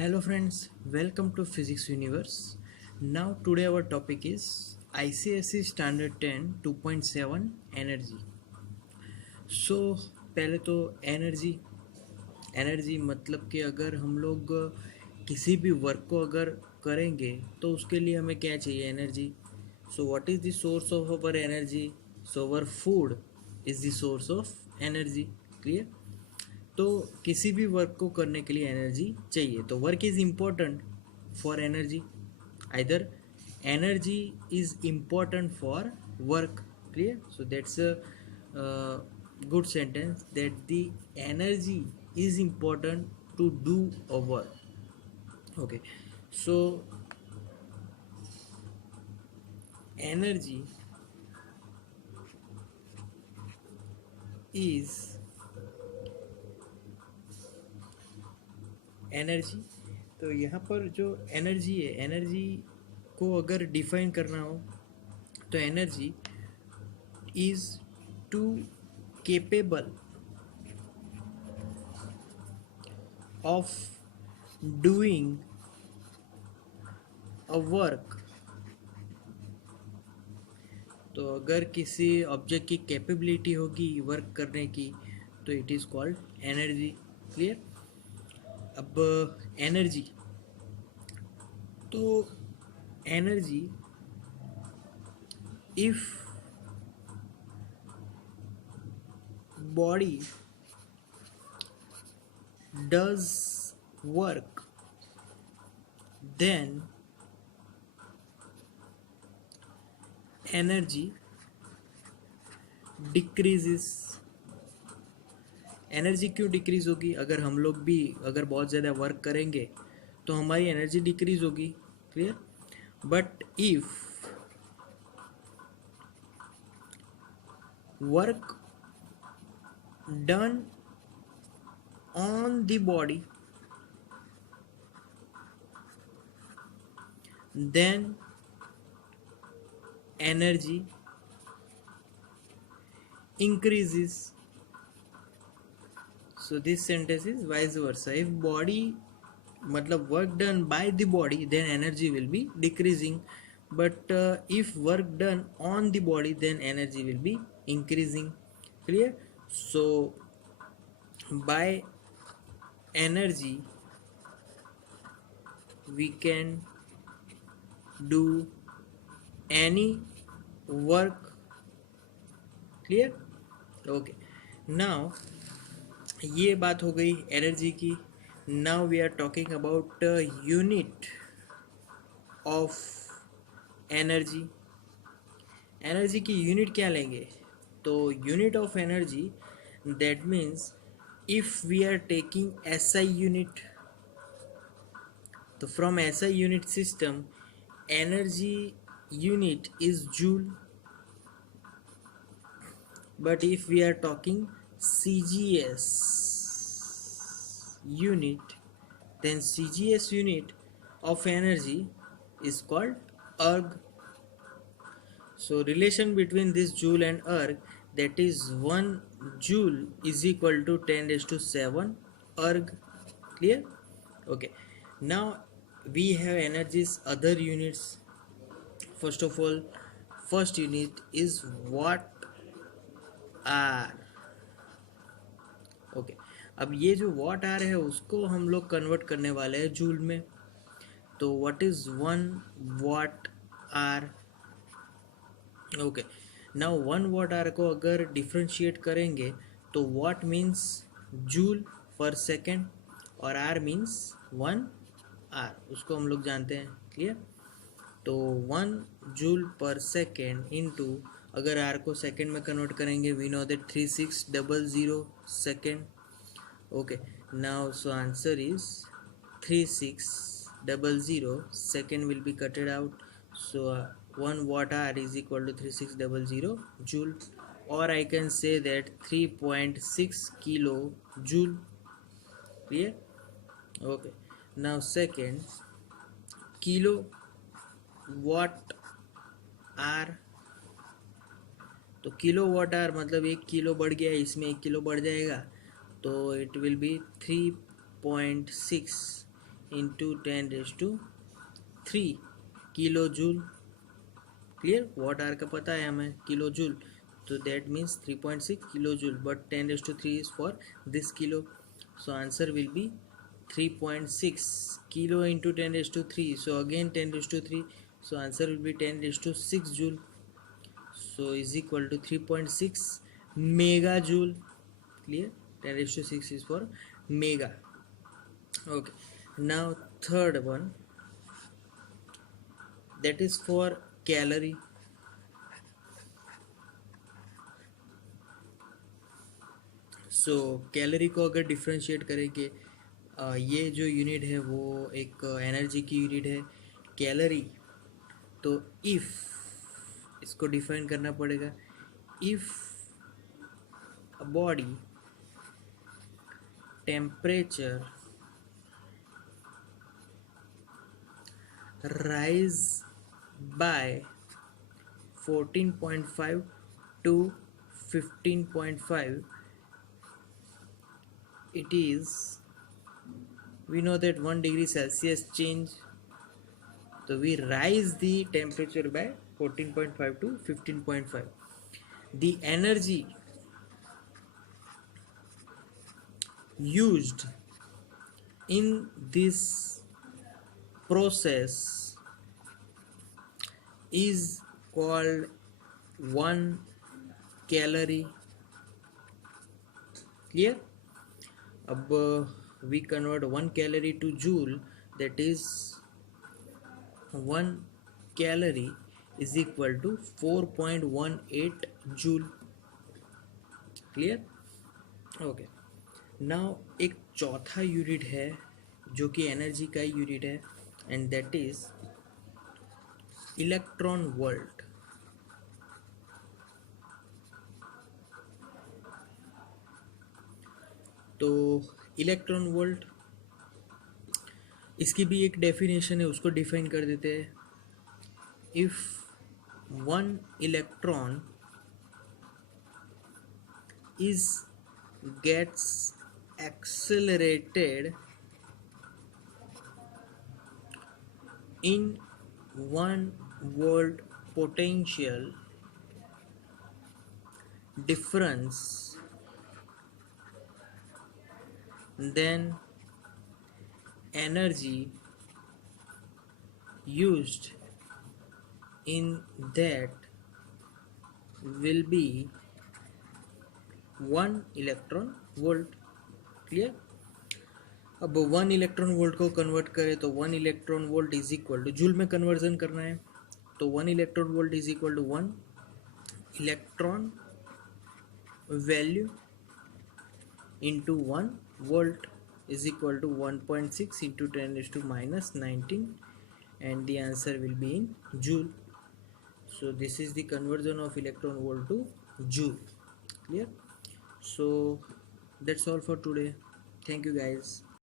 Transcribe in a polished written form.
Hello friends, welcome to Physics Universe. Now today our topic is ICSE Standard 10 2.7 Energy. So पहले तो एनर्जी मतलब कि अगर हम लोग किसी भी वर्क को अगर करेंगे तो उसके लिए हमें क्या चाहिए energy. So what is the source of our energy. So our food is the source of energy. Clear. तो किसी भी वर्क को करने के लिए एनर्जी चाहिए. तो work is important for energy. Either energy is important for work. Clear. So that's a good sentence that the energy is important to do a work. Okay, so energy is energy. तो यहाँ पर जो एनर्जी है, एनर्जी को अगर डिफाइन करना हो तो energy is to capable of doing a work. तो अगर किसी ऑब्जेक्ट की कैपेबिलिटी होगी वर्क करने की तो it is called energy. Clear. अब एनर्जी, तो energy if body does work then energy decreases. Energy क्यों डिक्रीज होगी? अगर हम लोग भी अगर बहुत ज़्यादा वर्क करेंगे तो हमारी एनर्जी डिक्रीज होगी. Clear. But if work done on the body then energy increases. So this sentence is vice versa. If body मतलब work done by the body then energy will be decreasing, but if work done on the body then energy will be increasing. Clear. So by energy we can do any work. Clear. Okay, now ये बात हो गई energy की. Now we are talking about unit of energy. Energy की unit क्या लेंगे? तो unit of energy that means if we are taking SI unit, तो from SI unit system energy unit is joule. But if we are talking CGS unit, then CGS unit of energy is called erg. So relation between this joule and erg, that is 1 joule is equal to 10 raised to 7 erg. Clear. Okay, now we have energy's other units. First of all, first unit is watt hour. Okay, अब ये जो what are है उसको हम लोग कन्वर्ट करने वाले हैं जूल में. तो what is 1 watt hour? Okay, now 1 watt hour को अगर डिफ्रेंशिएट करेंगे तो watt means joule per second और आर मीन्स 1 आर. उसको हम लोग जानते हैं. क्लियर. तो 1 जूल पर सेकेंड इंटू, अगर आर को सेकेंड में कन्वर्ट करेंगे we know that 3600 second. Okay, now so answer is 3600 second will be cutted out. So 1 watt hour is equal to 3600 joule, or I can say that 3.6 kilo joule. Clear. Okay, now second, kilo watt hour. तो kilo watt hour मतलब 1 किलो बढ़ गया, इसमें 1 किलो बढ़ जाएगा तो it will be 3.6 into 10 raised to 3 kilo joule. Clear. Watt hour का पता है हमें, किलो जूल, तो that means 3.6 kilo joule, but 10 raised to 3 is for this kilo. So answer will be 3.6 kilo into 10 raised to 3. So again 10 raised to 3. So answer will be 10 raised to 6 joule. So is equal to 3.6 mega joule. Clear. 10 raised to 6 is for mega. Okay. Now third one, that is for calorie. सो कैलोरी को अगर differentiate करेंगे, ये जो यूनिट है वो एक एनर्जी की यूनिट है कैलोरी. तो इफ़ इसको डिफाइन करना पड़ेगा, if a body temperature rise by 14.5 to 15.5, it is, we know that 1 degree Celsius change, so we rise the temperature by 14.5 to 15.5. The energy used in this process is called 1 calorie. Clear. अब we convert 1 calorie to joule, that is 1 calorie is equal to 4.18 joule. Clear. Okay. Now एक चौथा यूनिट है जो कि एनर्जी का यूनिट है, and that is electron volt. तो electron volt, इसकी भी एक डेफिनेशन है, उसको डिफाइन कर देते हैं. इफ 1 electron is gets accelerated in 1 volt potential difference, then energy used in that will be 1 electron volt. Clear. अब 1 इलेक्ट्रॉन वोल्ट को कन्वर्ट करें तो 1 electron volt is equal to, joule में कन्वर्जन करना है, तो 1 electron volt is equal to 1 electron value into 1 volt is equal to 1.6 into 10 raised to minus 19, and the answer will be in joule. So this is the conversion of electron volt to joule. Clear. So that's all for today. Thank you guys.